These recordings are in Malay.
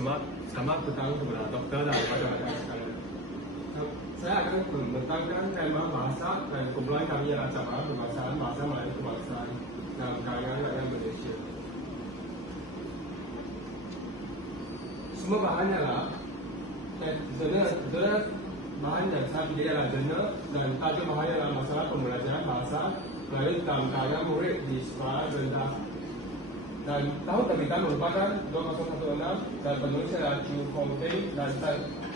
Selamat petang kepada dokter dan rakan-rakan sekalian. Saya akan membentangkan tema bahasa dan kumpulan kami adalah cabang pembahasaan bahasa Melayu kebangsaan dan kalangan rakyat Malaysia. Semua bahannya adalah jurnal bahan yang saya pilih adalah jurnal dan tajuk bahannya adalah masalah pembelajaran bahasa Melayu dalam kalangan murid di sekolah rendah. Dan tahun terbitan merupakan 2016 dan penulisnya adalah Chu Hong Teng dan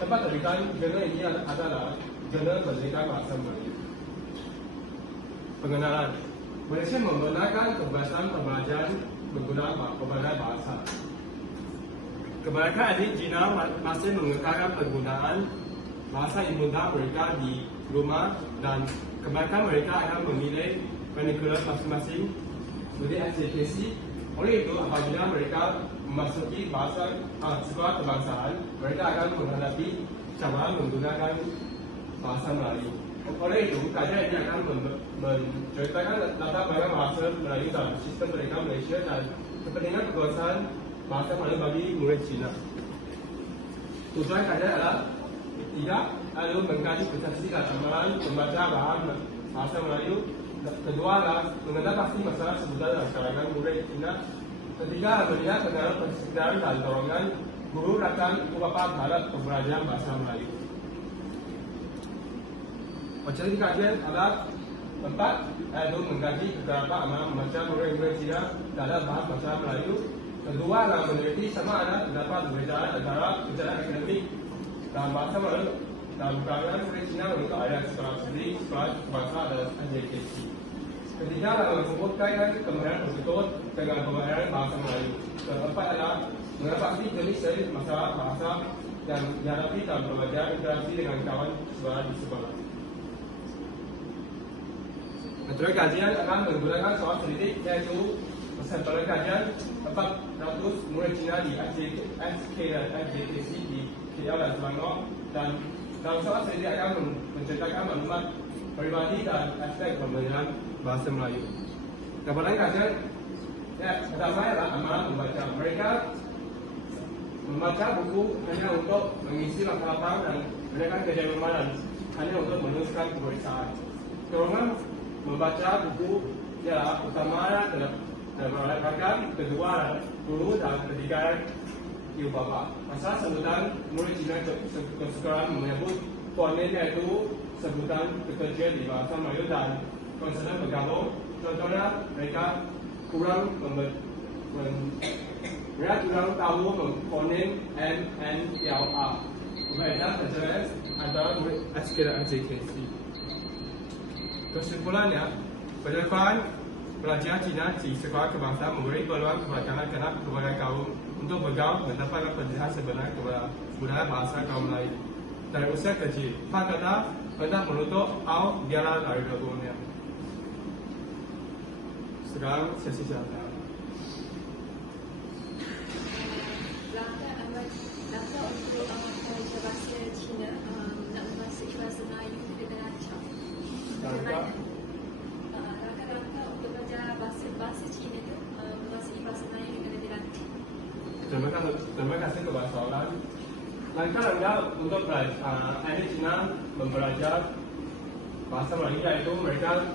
tempat terbitan jurnal ini adalah Jurnal Merdeka Bahasa Melayu. Pengenalan. Malaysia menggunakan kebiasaan pembelajaran menggunakan bahasa. Kebanyakan adik Cina masih mengekalkan penggunaan bahasa ibunda mereka di rumah dan kebanyakan mereka akan memilih curriculum masing-masing seperti SJKC. Oleh itu, apabila mereka memasuki sekolah kebangsaan, mereka akan menghadapi cabaran menggunakan bahasa Melayu. Oleh itu, kajian ini akan menceritakan latar belakang bahasa Melayu dalam sistem pendidikan Malaysia dan kepentingan penguasaan bahasa Melayu bagi murid Cina. Tujuan kajian adalah tidak lalu mengkaji persepsi dan amalan membaca bahan bahasa Melayu. Kedua adalah mengenal pasti masalah seputar dan kalangan murid Cina. Ketiga, melihat pengaruh persekitaran dan dorongan guru rakan ibu bapa terhadap pembelajaran bahasa Melayu. Objektif kajian adalah 4, yaitu mengkaji beberapa amalan membaca murid-murid Cina terhadap bahasa Melayu. Kedua adalah meneliti sama ada terdapat perbedaan antara kebijakan akademik dalam bahasa Melayu dalam kalangan murid Cina untuk area sekolah sendiri, sekolah bahasa dan SJKC. Ketiga adalah mengumpulkan kemahiran tersebut dengan pemahaman bahasa Melayu. Keempat adalah mengatasi jenis masalah bahasa yang dihadapi dalam pembelajaran interaksi dengan kawan sekolah di sekolah. Metode kajian akan menggunakan soal selidik yaitu sampel kajian 400 murid Cina di SK dan SJKC di KL dan Selangor, dan dalam soal selidik akan menceritakan maklumat pribadi dan aspek pembelajaran bahasa Melayu. Kemudian kajian pertama adalah amalan membaca. Mereka membaca buku hanya untuk mengisi latar dan mereka kerja rumah dan hanya untuk menuliskan pemeriksaan. Kemudian membaca buku ialah utamanya berdasarkan kedua guru dan ketiga ibu bapa. Masalah sebutan murid Cina ke sekolah menyebut ponen yaitu sebutan bekerja di bahasa Melayu dan konsonan bergabung. Contohnya mereka kurang tahu ponen M, N, L, A. Berbeda terjelas antara murid SK dan SJKC. Kesimpulannya, penerapan pelajar Cina di sekolah kebangsaan memberi peluang kepada kanak-kanak berbagai kaum untuk bergaul mendapatkan pendidikan sebenar kepada budaya bahasa kaum Melayu. Dari usia kecil, tak kata hendak menutup atau biarlah dari dunia. Sekarang sesi jawab. Langkah untuk belajar bahasa Cina, nak memasuki bahasa Melayu dengan lancar. Langkah untuk belajar bahasa Cina itu memasuki bahasa Melayu dengan lebih lancar. Terima kasih kepada soalan. Langkah-langkah untuk adik Cina belajar bahasa Melayu yaitu mereka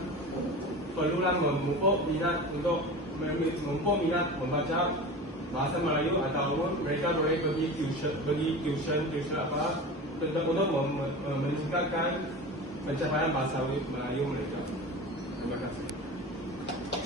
perlulah memupuk minat membaca bahasa Melayu ataupun mereka boleh pergi tuition apa untuk meningkatkan pencapaian bahasa Melayu mereka.